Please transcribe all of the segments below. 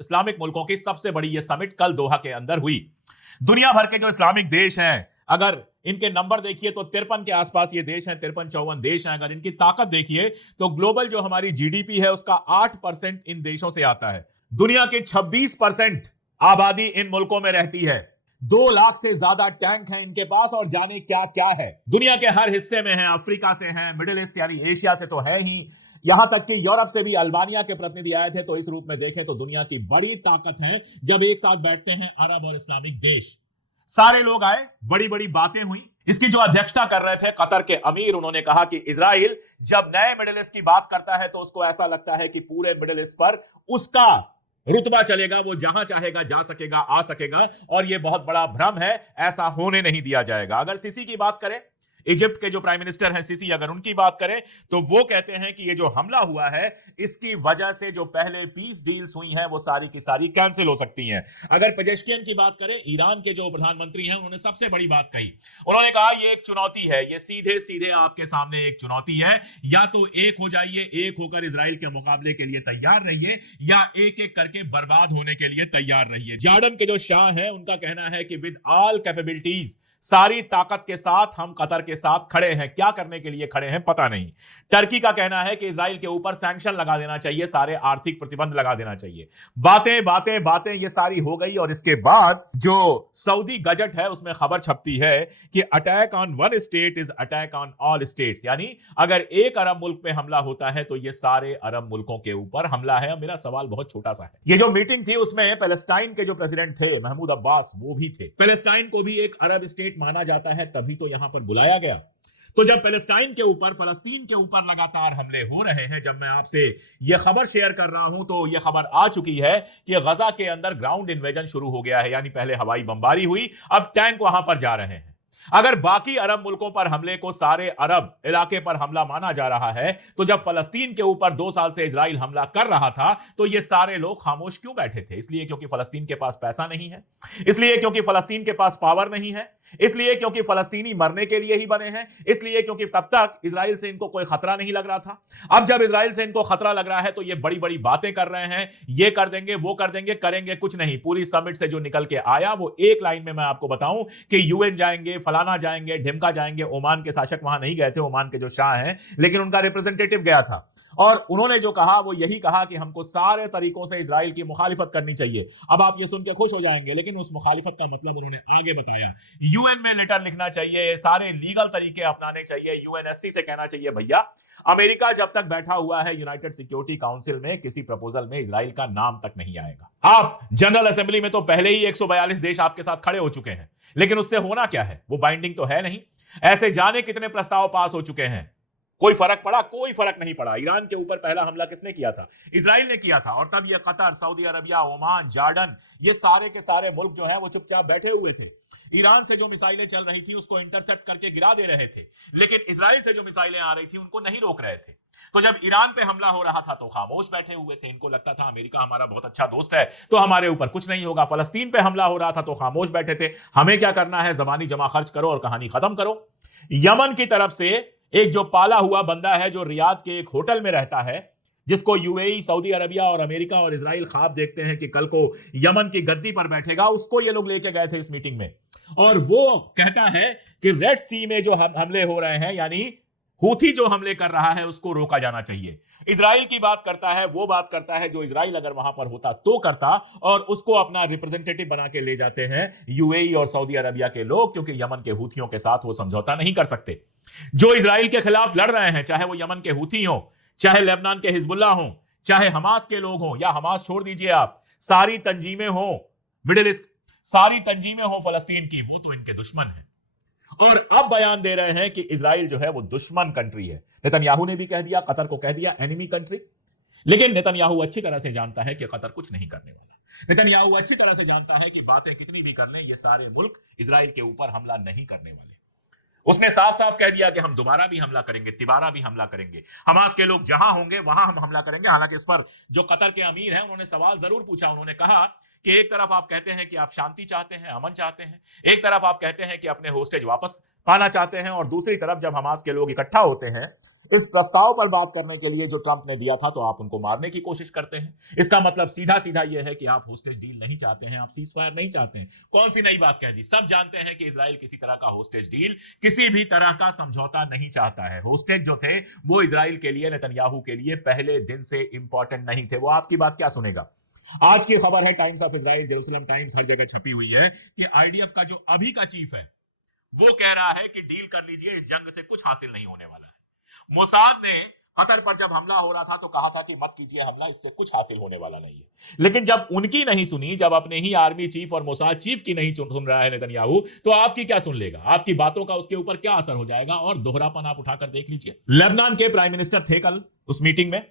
Islamic मुल्कों की सबसे बड़ी यह समिट कल दोहा के अंदर हुई। दुनिया भर के जो इस्लामिक देश हैं, अगर इनके नंबर देखिए तो 53 के आसपास ये देश हैं, 53-54 देश हैं। अगर इनकी ताकत देखिए तो ग्लोबल जो हमारी जीडीपी है उसका 8% इन देशों से आता है। दुनिया की 26% आबादी इन मुल्कों में रहती है। 2 लाख से ज्यादा टैंक हैं इनके पास और जाने क्या क्या है। दुनिया के हर हिस्से में हैं, अफ्रीका से हैं, मिडिल ईस्ट यानी एशिया से तो है ही, यहां तक कि यूरोप से भी अल्बानिया के प्रतिनिधि आए थे। तो इस रूप में देखें तो दुनिया की बड़ी ताकत है जब एक साथ बैठते हैं अरब और इस्लामिक देश। सारे लोग आए, बड़ी बड़ी बातें हुई। इसकी जो अध्यक्षता कर रहे थे कतर के अमीर, उन्होंने कहा कि इजराइल जब नए मिडिल ईस्ट की बात करता है तो उसको ऐसा लगता है कि पूरे मिडिल ईस्ट पर उसका रुतबा चलेगा, वो जहां चाहेगा जा सकेगा, आ सकेगा, और यह बहुत बड़ा भ्रम है, ऐसा होने नहीं दिया जाएगा। अगर सीसी की बात करें, इजिप्ट के जो प्राइम मिनिस्टर हैं सीसी, अगर उनकी बात करें तो वो कहते हैं कि ये जो हमला हुआ है इसकी वजह से जो पहले पीस डील्स हुई हैं वो सारी की सारी कैंसिल हो सकती हैं। अगर पेजेश्कियन की बात करें, ईरान के जो प्रधानमंत्री हैं, उन्होंने सबसे बड़ी बात कही। उन्होंने कहा ये एक चुनौती है, ये सीधे सीधे आपके सामने एक चुनौती है, या तो एक हो जाइए, एक होकर इजराइल के मुकाबले के लिए तैयार रहिए, या एक एक करके बर्बाद होने के लिए तैयार रहिए। जॉर्डन के जो शाह हैं उनका कहना है कि विद ऑल कैपेबिलिटीज, सारी ताकत के साथ हम कतर के साथ खड़े हैं। क्या करने के लिए खड़े हैं पता नहीं। टर्की का कहना है कि इजराइल के ऊपर सैंक्शन लगा देना चाहिए, सारे आर्थिक प्रतिबंध लगा देना चाहिए। बातें बातें बातें ये सारी हो गई, और इसके बाद जो सऊदी गजट है उसमें खबर छपती है कि attack on one state is attack on all states, यानी अगर एक अरब मुल्क पे हमला होता है तो ये सारे अरब मुल्कों के ऊपर हमला है। मेरा सवाल बहुत छोटा सा है, ये जो मीटिंग थी उसमें पैलेस्टाइन के जो प्रेसिडेंट थे महमूद अब्बास, वो भी थे। पैलेस्टाइन को भी एक अरब स्टेट माना जाता है, तभी तो यहां पर बुलाया गया। तो जब पैलेस्टाइन के ऊपर, फलस्तीन के ऊपर लगातार हमले हो रहे हैं, जब मैं आपसे यह खबर शेयर कर रहा हूं तो यह खबर आ चुकी है कि गजा के अंदर ग्राउंड इन्वेजन शुरू हो गया है, यानी पहले हवाई बमबारी हुई, अब टैंक वहां पर जा रहे हैं। अगर बाकी अरब मुल्कों पर हमले को सारे अरब इलाके पर हमला माना जा रहा है, तो जब फलस्तीन के ऊपर 2 साल से इजराइल हमला कर रहा था तो ये सारे लोग खामोश क्यों बैठे थे? इसलिए क्योंकि फलस्तीन के पास पैसा नहीं है, इसलिए क्योंकि फलस्तीन के पास पावर नहीं है, इसलिए क्योंकि फलस्तीनी मरने के लिए ही बने हैं, इसलिए क्योंकि तब तक इजराइल से इनको कोई खतरा नहीं लग रहा था। अब जब इजराइल से इनको खतरा लग रहा है तो ये बड़ी बड़ी बातें कर रहे हैं, ये कर देंगे, वो कर देंगे, करेंगे कुछ नहीं। पूरी समिट से जो निकल के आया वो एक लाइन में मैं आपको बताऊं कि यूएन जाएंगे, फलाना जाएंगे, ढिमका जाएंगे। ओमान के शासक वहां नहीं गए थे, ओमान के जो शाह हैं, लेकिन उनका रिप्रेजेंटेटिव गया था, और उन्होंने जो कहा वो यही कहा कि हमको सारे तरीकों से इजराइल की मुखालिफत करनी चाहिए। अब आप ये सुनकर खुश हो जाएंगे, लेकिन उस मुखालिफत का मतलब उन्होंने आगे बताया। यूएन में लेटर लिखना चाहिए, सारे लीगल तरीके अपनाने चाहिए, यूएनएससी से कहना चाहिए भैया अमेरिका जब तक बैठा हुआ है यूनाइटेड सिक्योरिटी काउंसिल में, किसी प्रपोजल में इजराइल का नाम तक नहीं आएगा। आप जनरल असेंबली में तो पहले ही 142 देश आपके साथ खड़े हो चुके हैं, लेकिन उससे होना क्या है? वो बाइंडिंग तो है नहीं। ऐसे जाने कितने प्रस्ताव पास हो चुके हैं, कोई फर्क पड़ा? कोई फर्क नहीं पड़ा। ईरान के ऊपर पहला हमला किसने किया था? इजराइल ने किया था, और तब ये Qatar, Saudi Arabia, Oman, Jordan, ये सारे के सारे मुल्क जो हैं वो चुपचाप बैठे हुए थे। ईरान से जो मिसाइलें चल रही थी उसको इंटरसेप्ट करके गिरा दे रहे थे, लेकिन इजराइल से जो मिसाइलें आ रही थी उनको नहीं रोक रहे थे। तो जब ईरान पे हमला हो रहा था तो खामोश बैठे हुए थे, इनको लगता था अमेरिका हमारा बहुत अच्छा दोस्त है तो हमारे ऊपर कुछ नहीं होगा। फलस्तीन पे हमला हो रहा था तो खामोश बैठे थे, हमें क्या करना है, जबानी जमा खर्च करो और कहानी खत्म करो। यमन की तरफ से एक जो पाला हुआ बंदा है जो रियाद के एक होटल में रहता है, जिसको यूएई, सऊदी अरबिया और अमेरिका और इजराइल ख्वाब देखते हैं कि कल को यमन की गद्दी पर बैठेगा, उसको ये लोग लेके गए थे इस मीटिंग में, और वो कहता है कि रेड सी में जो हमले हो रहे हैं, यानी हूथी जो हमले कर रहा है, उसको रोका जाना चाहिए। इजराइल की बात करता है, वो बात करता है जो इजराइल अगर वहां पर होता तो करता, और उसको अपना रिप्रेजेंटेटिव बना के ले जाते हैं यूएई और सऊदी अरबिया के लोग, क्योंकि यमन के हूथियों के साथ वो समझौता नहीं कर सकते। जो इजराइल के खिलाफ लड़ रहे हैं, चाहे वो यमन के हूथी हो, चाहे लेबनान के हिजबुल्लाह हो, चाहे हमास के लोग हो, या हमास छोड़ दीजिए आप, सारी तंजीमें हो मिडिल ईस्ट, सारी तंजीमें हो फलस्तीन की, वो तो इनके दुश्मन हैं। और अब बयान दे रहे हैं कि इजराइल जो है वो दुश्मन कंट्री है। नेतन्याहू ने भी कह दिया, कतर को कह दिया एनिमी कंट्री। लेकिन नेतन्याहू अच्छी तरह से जानता है कि कतर कुछ नहीं करने वाला। नेतन्याहू अच्छी तरह से जानता है कि बातें कितनी भी कर लें, ये सारे मुल्क इजराइल के ऊपर हमला नहीं करने वाले। उसने साफ साफ कह दिया कि हम दोबारा भी हमला करेंगे, तिबारा भी हमला करेंगे, हमास के लोग जहां होंगे वहां हम हमला करेंगे। हालांकि इस पर जो कतर के अमीर हैं उन्होंने सवाल जरूर पूछा। उन्होंने कहा कि एक तरफ आप कहते हैं कि आप शांति चाहते हैं, अमन चाहते हैं, एक तरफ आप कहते हैं कि अपने होस्टेज वापस पाना चाहते हैं, और दूसरी तरफ जब हमास के लोग इकट्ठा होते हैं इस प्रस्ताव पर बात करने के लिए जो ट्रंप ने दिया था, तो आप उनको मारने की कोशिश करते हैं। इसका मतलब सीधा सीधा यह है कि आप होस्टेज डील नहीं चाहते हैं, आप सीज फायर नहीं चाहते हैं। कौन सी नई बात कह दी? सब जानते हैं कि इजराइल किसी तरह का होस्टेज डील, किसी भी तरह का समझौता नहीं चाहता है। होस्टेज जो थे वो इजराइल के लिए, नेतन्याहू के लिए पहले दिन से इंपॉर्टेंट नहीं थे। वो आपकी बात क्या सुनेगा? आज की खबर है, Times of Israel, Jerusalem Times, हर जगह छपी हुई है कि आईडीएफ का जो अभी का चीफ है वो कह रहा है कि डील कर लीजिए, इस जंग से कुछ हासिल नहीं होने वाला है। मोसाद ने कतर पर जब हमला हो रहा था तो कहा था कि मत कीजिए हमला, इससे कुछ हासिल होने वाला नहीं है। लेकिन जब उनकी नहीं सुनी, जब अपने ही आर्मी चीफ और मोसाद चीफ की नहीं सुन रहा है नेतन्याहू, तो आपकी क्या सुन लेगा? आपकी बातों का उसके ऊपर क्या असर हो जाएगा? और दोहरापन आप उठाकर देख लीजिए। लेबनान के प्राइम मिनिस्टर थे कल उस मीटिंग में,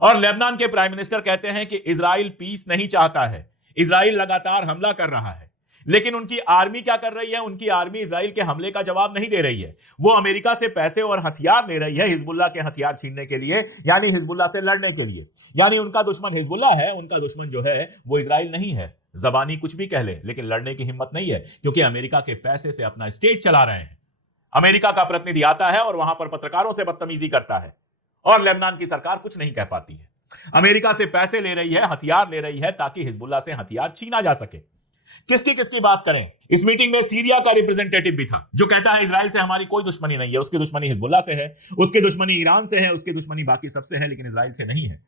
और लेबनान के प्राइम मिनिस्टर कहते हैं कि इजराइल पीस नहीं चाहता है, इजराइल लगातार हमला कर रहा है। लेकिन उनकी आर्मी क्या कर रही है? उनकी आर्मी इजराइल के हमले का जवाब नहीं दे रही है, वो अमेरिका से पैसे और हथियार ले रही है हिजबुल्लाह के हथियार छीनने के लिए, यानी हिजबुल्लाह से लड़ने के लिए। यानी उनका दुश्मन हिजबुल्लाह है, उनका दुश्मन जो है वो इजराइल नहीं है। जबानी कुछ भी कह ले, लेकिन लड़ने की हिम्मत नहीं है, क्योंकि अमेरिका के पैसे से अपना स्टेट चला रहे हैं। अमेरिका का प्रतिनिधि आता है और वहां पर पत्रकारों से बदतमीजी करता है, और लेबनान की सरकार कुछ नहीं कह पाती है। अमेरिका से पैसे ले रही है, हथियार ले रही है, ताकि हिजबुल्लाह से हथियार छीना जा सके। किसकी किसकी बात करें? इस मीटिंग में सीरिया का रिप्रेजेंटेटिव भी था, जो कहता है इजराइल से हमारी कोई दुश्मनी नहीं है, उसकी दुश्मनी हिजबुल्लाह से है, उसकी दुश्मनी ईरान से है, उसकी दुश्मनी बाकी सबसे है, लेकिन इजराइल से नहीं है।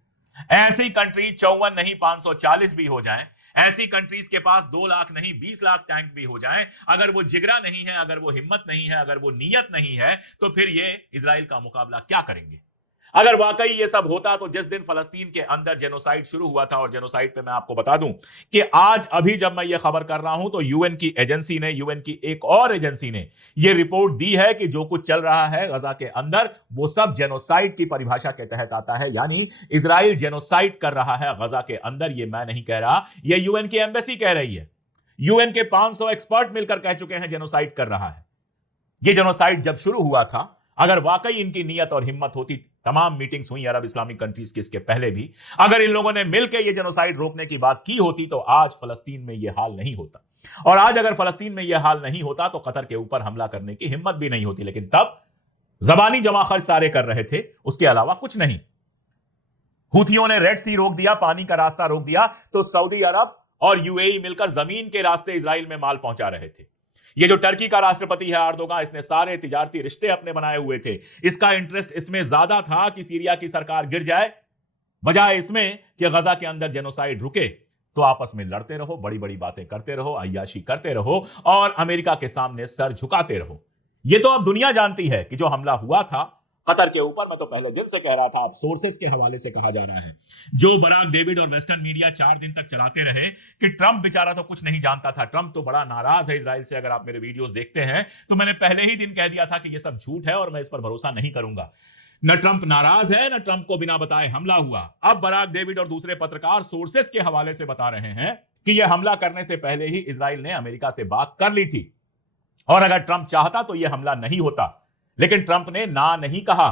ऐसी कंट्री 54 नहीं 540 भी हो जाएं, ऐसी कंट्रीज के पास 2 लाख नहीं 20 लाख टैंक भी हो जाएं, अगर वो जिगरा नहीं है, अगर वो हिम्मत नहीं है, अगर वो नीयत नहीं है, तो फिर ये इजराइल का मुकाबला क्या करेंगे? अगर वाकई ये सब होता तो जिस दिन फलस्तीन के अंदर जेनोसाइड शुरू हुआ था, और जेनोसाइड पे मैं आपको बता दूं कि आज अभी जब मैं ये खबर कर रहा हूं तो यूएन की एजेंसी ने, यूएन की एक और एजेंसी ने ये रिपोर्ट दी है कि जो कुछ चल रहा है गजा के अंदर वो सब जेनोसाइड की परिभाषा के तहत आता है। यानी इजराइल जेनोसाइड कर रहा है गजा के अंदर। ये मैं नहीं कह रहा, ये यूएन की एम्बेसी कह रही है। यूएन के 500 एक्सपर्ट मिलकर कह चुके हैं जेनोसाइड कर रहा है। ये जेनोसाइड जब शुरू हुआ था, अगर वाकई इनकी नीयत और हिम्मत होती, तमाम मीटिंग्स हुई अरब इस्लामिक कंट्रीज के इसके पहले भी, अगर इन लोगों ने मिलकर ये जेनोसाइड रोकने की बात की होती तो आज फलस्तीन में ये हाल नहीं होता। और आज अगर फलस्तीन में ये हाल नहीं होता तो कतर के ऊपर हमला करने की हिम्मत भी नहीं होती। लेकिन तब जबानी जमा खर्च सारे कर रहे थे, उसके अलावा कुछ नहीं। हूथियों ने रेड सी रोक दिया, पानी का रास्ता रोक दिया, तो सऊदी अरब और यूएई मिलकर जमीन के रास्ते इजराइल में माल पहुंचा रहे थे। ये जो टर्की का राष्ट्रपति है एर्दोगान, इसने सारे तिजारती रिश्ते अपने बनाए हुए थे। इसका इंटरेस्ट इसमें ज्यादा था कि सीरिया की सरकार गिर जाए, बजाय इसमें कि गजा के अंदर जेनोसाइड रुके। तो आपस में लड़ते रहो, बड़ी बड़ी बातें करते रहो, अय्याशी करते रहो, और अमेरिका के सामने सर झुकाते रहो। ये तो अब दुनिया जानती है कि जो हमला हुआ था कतर के ऊपर, मैं तो पहले दिन से कह रहा था, अब सोर्सेस के हवाले से कहा जा रहा है, जो बराक डेविड और वेस्टर्न मीडिया 4 दिन तक चलाते रहे कि ट्रंप बेचारा तो कुछ नहीं जानता था, ट्रंप तो बड़ा नाराज है इजराइल से। अगर आप मेरे वीडियोस देखते हैं तो मैंने पहले ही दिन कह दिया था कि यह सब झूठ है और मैं इस पर भरोसा नहीं करूंगा। न ट्रंप नाराज है, न ट्रंप को बिना बताए हमला हुआ। अब बराक डेविड और दूसरे पत्रकार सोर्सेस के हवाले से बता रहे हैं कि यह हमला करने से पहले ही इजराइल ने अमेरिका से बात कर ली थी, और अगर ट्रंप चाहता तो यह हमला नहीं होता। लेकिन ट्रंप ने ना नहीं कहा।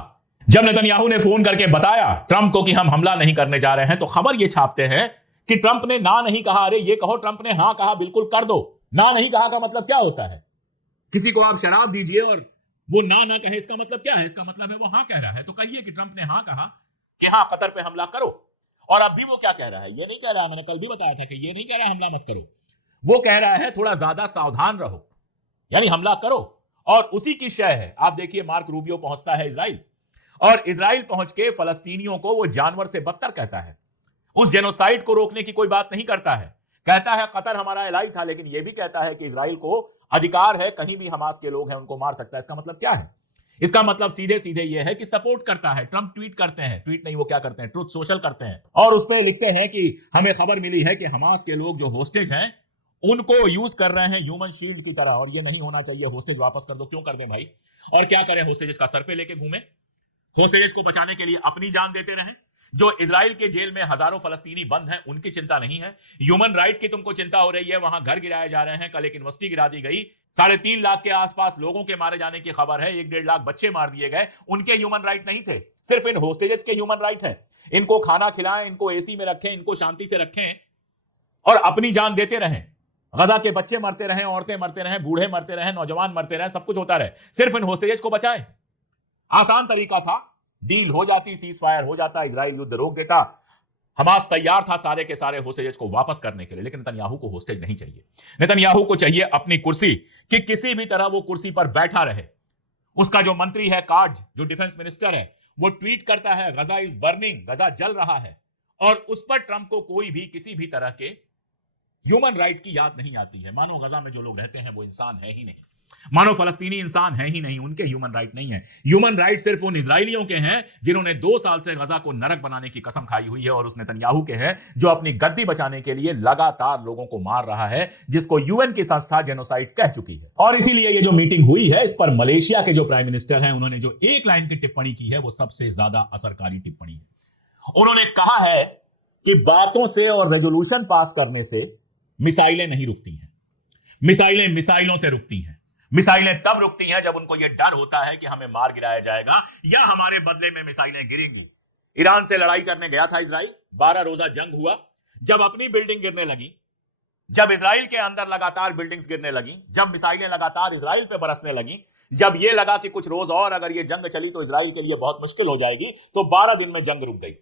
जब नेतन्याहू ने फोन करके बताया ट्रंप को कि हम हमला नहीं करने जा रहे हैं, तो खबर ये छापते हैं कि ट्रंप ने ना नहीं कहा। अरे ये कहो ट्रंप ने हां कहा, बिल्कुल कर दो। ना नहीं कहा का मतलब क्या होता है? किसी को आप शराब दीजिए और वो ना कहे, इसका मतलब क्या है? इसका मतलब है वो हां कह रहा है। तो कहिए कि ट्रंप ने हां कहा कि हां कतर पे हमला करो। और अब भी वो क्या कह रहा है? ये नहीं कह रहा, मैंने कल भी बताया था कि ये नहीं कह रहा हमला मत करो, वो कह रहा है थोड़ा ज्यादा सावधान रहो, यानी हमला करो। और उसी की शय है, आप देखिए मार्क रूबियो पहुंचता है इजराइल, और इजराइल पहुंच के फलस्तीनियों को वो जानवर से बदतर कहता है। उस जेनोसाइड को रोकने की कोई बात नहीं करता है, कहता है कतर हमारा एलाई था, लेकिन यह भी कहता है कि इजराइल को अधिकार है, कहीं भी हमास के लोग हैं उनको मार सकता है। इसका मतलब क्या है? इसका मतलब सीधे सीधे यह है कि सपोर्ट करता है। ट्रंप ट्वीट करते हैं, ट्वीट नहीं वो क्या करते हैं, ट्रुथ सोशल करते हैं, और उस पर लिखते हैं कि हमें खबर मिली है कि हमास के लोग जो होस्टेज हैं उनको यूज कर रहे हैं ह्यूमन शील्ड की तरह, और ये नहीं होना चाहिए, होस्टेज वापस कर दो। क्यों कर दें भाई? और क्या करें? होस्टेजेस का सर पे लेके घूमे, होस्टेजेस को बचाने के लिए अपनी जान देते रहे। जो इजराइल के जेल में हजारों फलस्तीनी बंद हैं उनकी चिंता नहीं है। ह्यूमन राइट की तुमको चिंता हो रही है, वहां घर गिराए जा रहे हैं। कल एक यूनिवर्सिटी गिरा दी गई, 3.5 लाख के आसपास लोगों के मारे जाने की खबर है, 1-1.5 लाख बच्चे मार दिए गए। उनके ह्यूमन राइट नहीं थे, सिर्फ इन होस्टेजेस के ह्यूमन राइट है। इनको खाना खिलाएं, इनको एसी में रखें, इनको शांति से रखें और अपनी जान देते रहें। गजा के बच्चे मरते रहे, औरतें मरते रहे, बूढ़े मरते रहे, नौजवान मरते रहे, सब कुछ होता रहे, सिर्फ इन होस्टेजेस को बचाए। आसान तरीका था, डील हो जाती, सीज फायर हो जाता, इजराइल युद्ध रोक देता, हमास तैयार था सारे के सारे होस्टेजेस को वापस करने के लिए। लेकिन नेतन्याहू को होस्टेज नहीं चाहिए। नेतन्याहू को चाहिए अपनी कुर्सी, कि किसी भी तरह वो कुर्सी पर बैठा रहे। उसका जो मंत्री है काज, जो डिफेंस मिनिस्टर है, वो ट्वीट करता है गजा इज बर्निंग, गजा जल रहा है, और उस पर ट्रंप को कोई भी किसी भी तरह के ह्यूमन राइट की याद नहीं आती है। मानो गजा में जो लोग रहते हैं वो इंसान है ही नहीं, मानो फलस्तीनी इंसान है ही नहीं, उनके ह्यूमन राइट नहीं है। ह्यूमन राइट सिर्फ उन इजरायलियों के हैं जिन्होंने 2 साल से गजा को नरक बनाने की कसम खाई हुई है, और उस नेतन्याहू के हैं जो अपनी गद्दी बचाने के लिए लगातार लोगों को मार रहा है, जिसको यूएन की संस्था जेनोसाइड कह चुकी है। और इसीलिए ये जो मीटिंग हुई है, इस पर मलेशिया के जो प्राइम मिनिस्टर हैं, उन्होंने जो एक लाइन की टिप्पणी की है, वो सबसे ज्यादा असरकारी टिप्पणी है। उन्होंने कहा है कि बातों से और रेजोल्यूशन पास करने से मिसाइलें नहीं रुकती हैं, मिसाइलें मिसाइलों से रुकती हैं। मिसाइलें तब रुकती हैं जब उनको यह डर होता है कि हमें मार गिराया जाएगा या हमारे बदले में मिसाइलें गिरेंगी। ईरान से लड़ाई करने गया था इजराइल, 12 रोजा जंग हुआ। जब अपनी बिल्डिंग गिरने लगी, जब इजराइल के अंदर लगातार बिल्डिंग्स गिरने लगी, जब मिसाइलें लगातार इजराइल पे बरसने लगी, जब यह लगा कि कुछ रोज और अगर यह जंग चली तो इजराइल के लिए बहुत मुश्किल हो जाएगी, तो 12 दिन में जंग रुक गई।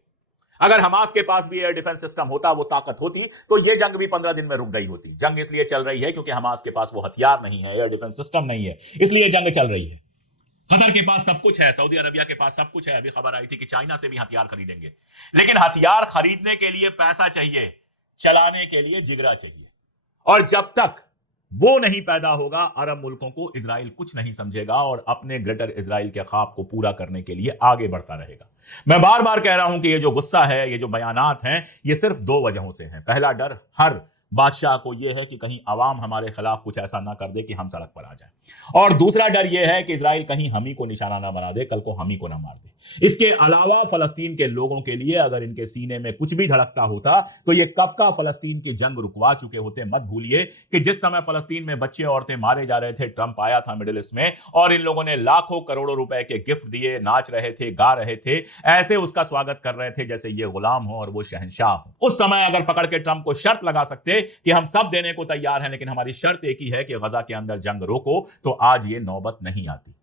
अगर हमास के पास भी एयर डिफेंस सिस्टम होता, वो ताकत होती, तो यह जंग भी 15 दिन में रुक गई होती। जंग इसलिए चल रही है क्योंकि हमास के पास वो हथियार नहीं है, एयर डिफेंस सिस्टम नहीं है, इसलिए जंग चल रही है। कतर के पास सब कुछ है, सऊदी अरबिया के पास सब कुछ है। अभी खबर आई थी कि चाइना से भी हथियार खरीदेंगे, लेकिन हथियार खरीदने के लिए पैसा चाहिए, चलाने के लिए जिगरा चाहिए। और जब तक वो नहीं पैदा होगा, अरब मुल्कों को इजराइल कुछ नहीं समझेगा और अपने ग्रेटर इजराइल के ख्वाब को पूरा करने के लिए आगे बढ़ता रहेगा। मैं बार बार कह रहा हूं कि ये जो गुस्सा है, ये जो बयानात हैं, ये सिर्फ 2 वजहों से हैं। पहला डर हर बादशाह को यह है कि कहीं अवाम हमारे खिलाफ कुछ ऐसा ना कर दे कि हम सड़क पर आ जाए, और दूसरा डर यह है कि इजराइल कहीं हम ही को निशाना ना बना दे, कल को हम ही को ना मार दे। इसके अलावा फलस्तीन के लोगों के लिए अगर इनके सीने में कुछ भी धड़कता होता तो ये कब का फलस्तीन की जंग रुकवा चुके होते। मत भूलिए कि जिस समय फलस्तीन में बच्चे औरतें मारे जा रहे थे, ट्रंप आया था मिडिल ईस्ट में, और इन लोगों ने लाखों करोड़ों रुपए के गिफ्ट दिए, नाच रहे थे, गा रहे थे, ऐसे उसका स्वागत कर रहे थे जैसे ये गुलाम हो और वो शहंशाह हो। उस समय अगर पकड़ के ट्रंप को शर्त लगा सकते कि हम सब देने को तैयार हैं, लेकिन हमारी शर्त एक ही है कि गजा के अंदर जंग रोको, तो आज ये नौबत नहीं आती।